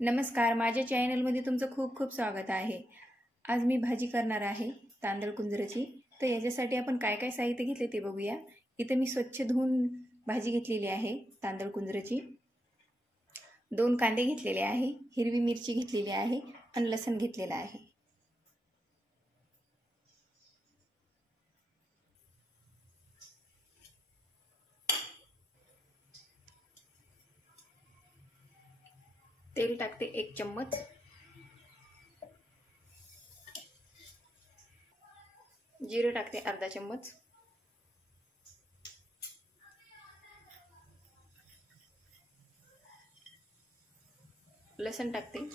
नमस्कार, माझ्या चॅनलमध्ये तुमचं खूप खूप स्वागत आहे। आज मी भाजी करणार आहे तांदळ कुंजराची। तर याच्यासाठी आपण काय काय साहित्य घेतले ते बघूया। इथे मी स्वच्छ धुवून भाजी घेतलेली आहे तांदळ कुंजराची। 2 कांदे घेतलेले आहे, हिरवी मिरची घेतलेली आहे आणि लसूण घेतलेला आहे। तेल टाकते 1 चम्मच, जिरे टाकते अर्धा चम्मच, लसूण टाकते,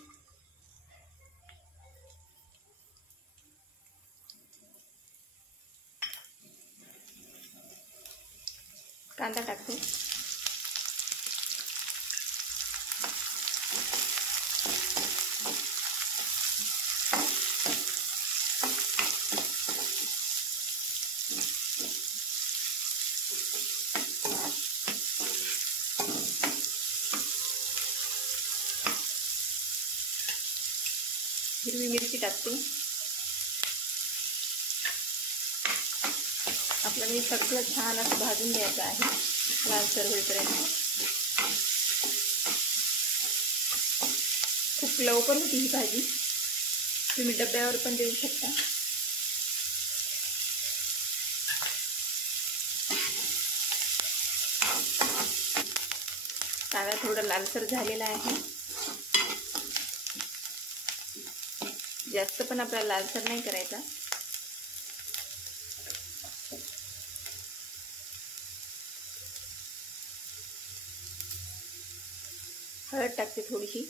कांदा टाकते, हिरवी मिरची टाकते। आपल्याला हे सगळं छान असं भाजून घ्यायचं आहे लालसर होईपर्यंत। खूप लवकर होती ही भाजी, तुम्ही डब्यावर पण देऊ शकता। कांदा थोडा लालसर झालेला आहे, जास्त पण आपल्याला लालसर नाही करायचा। हळद टाकते थोडीशी,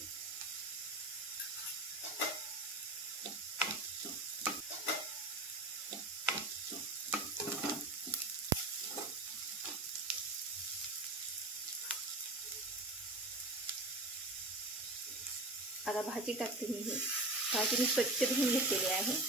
आता भाजी टाकते मी। ही भाजी मी स्वच्छ धुवून घेतलेली आहे।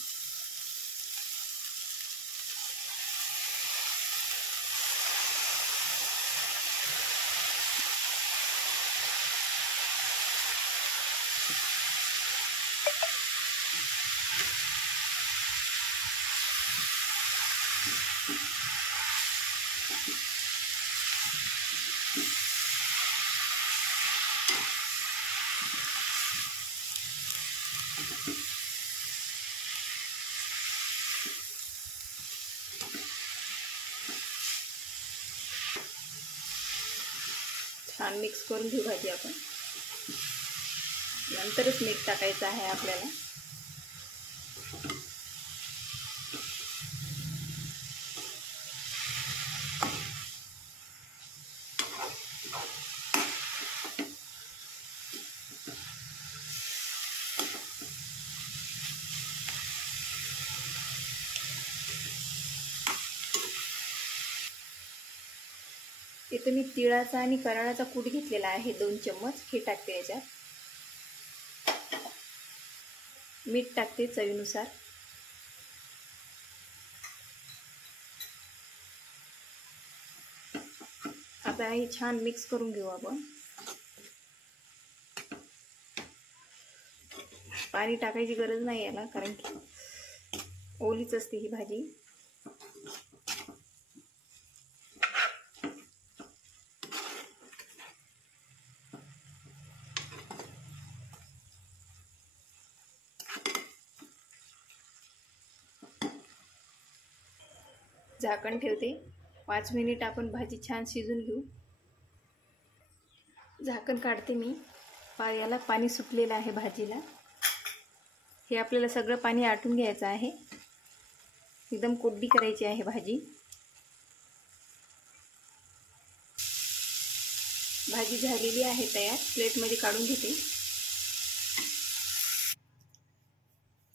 छान मिक्स करून घेऊ भाजी आपण, नंतरच मीठ टाकायचं आहे आपल्याला। इथे मी तिळाचा आणि कराळाचा कूट घेतलेला आहे 2 चम्मच, हे टाकते याच्यात। मीठ टाकते चवीनुसार। आता हे छान मिक्स करून घेऊ आपण। पाणी टाकायची गरज नाही याला, कारण की ओलीच असते ही भाजी। झाकण ठेवते 5 मिनिट, आपण भाजी छान शिजून घेऊ। झाकण काढते मी। याला पाणी सुटलेलं आहे भाजीला। हे आपल्याला सगळं पाणी आटून घ्यायचं आहे, एकदम कोरडी करायची आहे भाजी। भाजी झालेली आहे तयार, प्लेटमध्ये काढून घेते।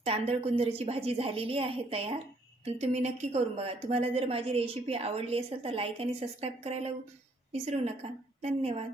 तांदळ कुंजराची भाजी झालेली आहे तयार, आणि तुम्ही नक्की करून बघा। तुम्हाला जर माझी रेसिपी आवडली असेल तर लाईक आणि सबस्क्राईब करायला विसरू नका। धन्यवाद।